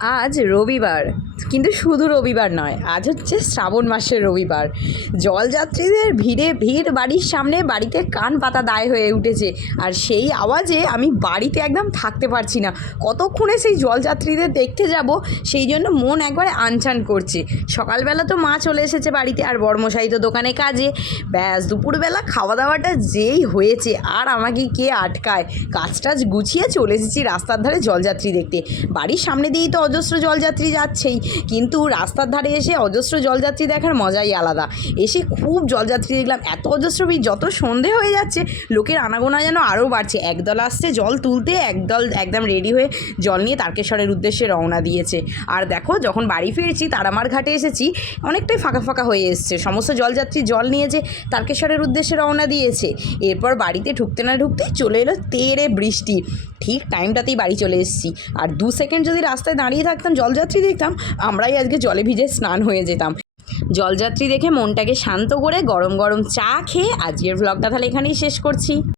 আজ রবিবার, কিন্তু শুধু রবিবার নয়, আজ হচ্ছে শ্রাবণ মাসের রবিবার। জলযাত্রীদের ভিড় বাড়ির সামনে, বাড়িতে কান পাতা দায় হয়ে উঠেছে। আর সেই আওয়াজে আমি বাড়িতে একদম থাকতে পারছি না। কতক্ষণে সেই জলযাত্রীদের দেখতে যাব, সেই জন্য মন একবারে আনচান করছে। সকালবেলা তো মা চলে এসেছে বাড়িতে, আর বড়মশাই তো দোকানে কাজে। ব্যাস, দুপুরবেলা খাওয়া দাওয়াটা যেই হয়েছে, আর আমাকে কে আটকায়। কাজ টাজ গুছিয়ে চলে এসেছি রাস্তার ধারে জলযাত্রী দেখতে। বাড়ির সামনে দিয়েই তো অজস্র জলযাত্রী যাচ্ছেই, কিন্তু রাস্তার ধারে এসে অজস্র জলযাত্রী দেখার মজাই আলাদা। এসে খুব জলযাত্রী দেখলাম, এত অজস্র ভিড়। যত সন্ধে হয়ে যাচ্ছে, লোকের আনাগোনা যেন আরও বাড়ছে। একদল আসছে জল তুলতে, একদল একদম রেডি হয়ে জল নিয়ে তারকেশ্বরের উদ্দেশ্যে রওনা দিয়েছে। আর দেখো, যখন বাড়ি ফিরছি, তারামার ঘাটে এসেছি, অনেকটাই ফাঁকা ফাঁকা হয়ে এসছে। সমস্ত জলযাত্রী জল নিয়ে যে তারকেশ্বরের উদ্দেশ্যে রওনা দিয়েছে। এরপর বাড়িতে ঢুকতে না ঢুকতেই চলে এলো তেড়ে বৃষ্টি। ঠিক টাইমটাতেই বাড়ি চলে এসেছি। আর 2 সেকেন্ড যদি রাস্তায় দাঁড়িয়ে থাকতাম, জলযাত্রী দেখতাম, আমরাই আজকে জলে ভিজে স্নান হয়ে যেতাম। জলযাত্রী দেখে মনটাকে শান্ত করে গরম গরম চা খেয়ে আজকের ভ্লগটা তাহলে এখানেই শেষ করছি।